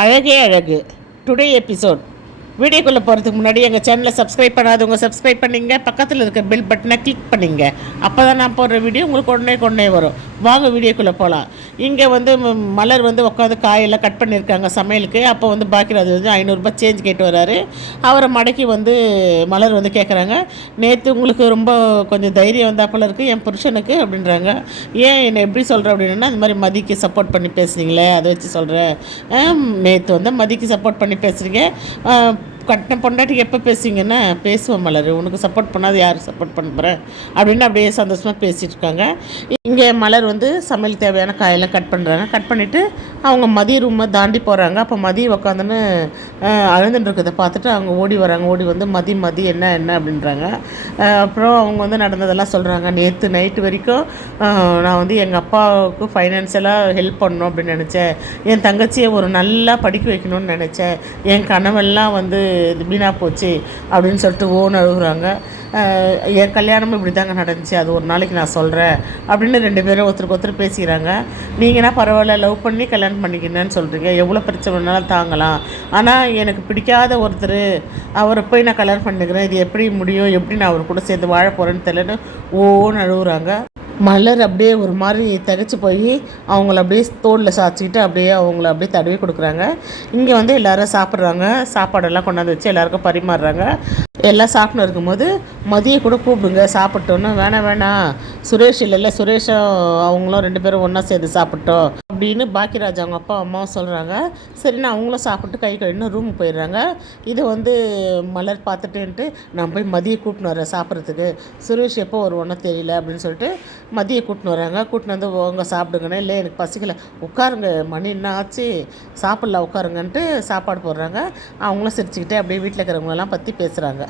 அழகே அழகு today episode. வீடியோக்குள்ளே போகிறதுக்கு முன்னாடி எங்கள் சேனலை சப்ஸ்கிரைப் பண்ணாதவங்க சப்ஸ்கிரைப் பண்ணிங்க, பக்கத்தில் இருக்க பெல் பட்டனை கிளிக் பண்ணிங்க. அப்போ தான் நான் போடுற வீடியோ உங்களுக்கு உடனே வரும். வாங்க வீடியோக்குள்ளே போகலாம். இங்கே மலர் உட்காந்து காயெல்லாம் கட் பண்ணியிருக்காங்க சமையலுக்கு. அப்போ பாக்கியராஜ் 500 சேஞ்ச் கேட்டு வராரு. அவரை மடக்கி மலர் கேட்குறாங்க, நேற்று உங்களுக்கு ரொம்ப கொஞ்சம் தைரியம் வந்தாப்பில் இருக்குது என் புருஷனுக்கு அப்படின்றாங்க. ஏன் என்னை எப்படி சொல்கிறேன் அப்படின்னா, இந்த மாதிரி மதிக்கு சப்போர்ட் பண்ணி பேசுகிறீங்களே அதை வச்சு சொல்கிறேன். நேற்று மதிக்கு சப்போர்ட் பண்ணி பேசுகிறீங்க, கட்டின பொண்டாட்டிக்கு எப்போ பேசுவீங்கன்னா பேசுவோம் மலர், உனக்கு சப்போர்ட் பண்ணாது யாருக்கு சப்போர்ட் பண்ண போகிறேன் அப்படின்னு அப்படியே சந்தோஷமாக பேசிகிட்டு இருக்காங்க. இங்கே மலர் சமையல் தேவையான காயெல்லாம் கட் பண்ணுறாங்க. கட் பண்ணிவிட்டு அவங்க மதிய ரூமை தாண்டி போகிறாங்க. அப்போ மதியம் உட்காந்துன்னு அழுந்துட்டு இருக்கிறத பார்த்துட்டு அவங்க ஓடி வராங்க. ஓடி மதி என்ன அப்படின்றாங்க. அப்புறம் அவங்க நடந்ததெல்லாம் சொல்கிறாங்க. நேற்று நைட்டு வரைக்கும் நான் எங்கள் அப்பாவுக்கு ஃபைனான்சியலாக ஹெல்ப் பண்ணணும் அப்படின்னு நினச்சேன். என் தங்கச்சியை ஒரு நல்லா படிக்க வைக்கணும்னு நினச்சேன். என் கனவெல்லாம் இது வீணாக போச்சு அப்படின்னு சொல்லிட்டு அழுகுறாங்க. என் கல்யாணமும் இப்படி தாங்க நடந்துச்சு, அது ஒரு நாளைக்கு நான் சொல்கிறேன் அப்படின்னு 2 பேரும் ஒருத்தருக்கு ஒருத்தர் பேசிக்கிறாங்க. நீங்கன்னா பரவாயில்ல, லவ் பண்ணி கல்யாணம் பண்ணிக்கினேன்னு சொல்கிறீங்க, எவ்வளோ பிரச்சனை வேணாலும் தாங்கலாம். ஆனால் எனக்கு பிடிக்காத ஒருத்தர், அவரை போய் நான் கல்யாணம் பண்ணிக்கிறேன், இது எப்படி முடியும், எப்படி நான் அவர் கூட சேர்ந்து வாழ போகிறேன்னு தெரியலன்னு அழுகுறாங்க. மலர் அப்படியே ஒரு மாதிரி தகச்சு போய் அவங்கள அப்படியே தோளில் சாய்ச்சிக்கிட்டு அவங்கள அப்படியே தடவி கொடுக்குறாங்க. இங்கே எல்லோரும் சாப்பிட்றாங்க. சாப்பாடெல்லாம் கொண்டாந்து வச்சு எல்லாருக்கும் பரிமாறுறாங்க. எல்லாம் சாப்பிட்னு இருக்கும்போது மதியை கூட கூப்பிடுங்க சாப்பிட்டோன்னு. வேணாம் சுரேஷ் இல்லைல்ல, சுரேஷும் அவங்களும் 2 பேரும் ஒன்றா சேர்ந்து சாப்பிட்டோம் அப்படின்னு பாக்கியராஜ் அவங்க அப்பா அம்மாவும் சொல்கிறாங்க. சரின்னு அவங்களும் சாப்பிட்டு கை கழுவின்னு ரூமுக்கு போயிடுறாங்க. இது மலர் பார்த்துட்டேன்ட்டு நான் போய் மதியை கூப்பிட்டு வரேன் சாப்பிட்றதுக்கு, சுரேஷ் எப்போ வருவோன்னா தெரியல அப்படின்னு சொல்லிட்டு மதியை கூட்டின்னு வராங்க. கூட்டின்னு அவங்க சாப்பிடுங்கண்ணே. இல்லை எனக்கு பசிக்கலை, உட்காருங்க, மணி என்ன ஆச்சு, சாப்பிட்லாம் உட்காருங்கன்ட்டு சாப்பாடு போடுறாங்க. அவங்களும் சிரிச்சுக்கிட்டே அப்படியே வீட்டில் இருக்கிறவங்களெல்லாம் பற்றி பேசுகிறாங்க.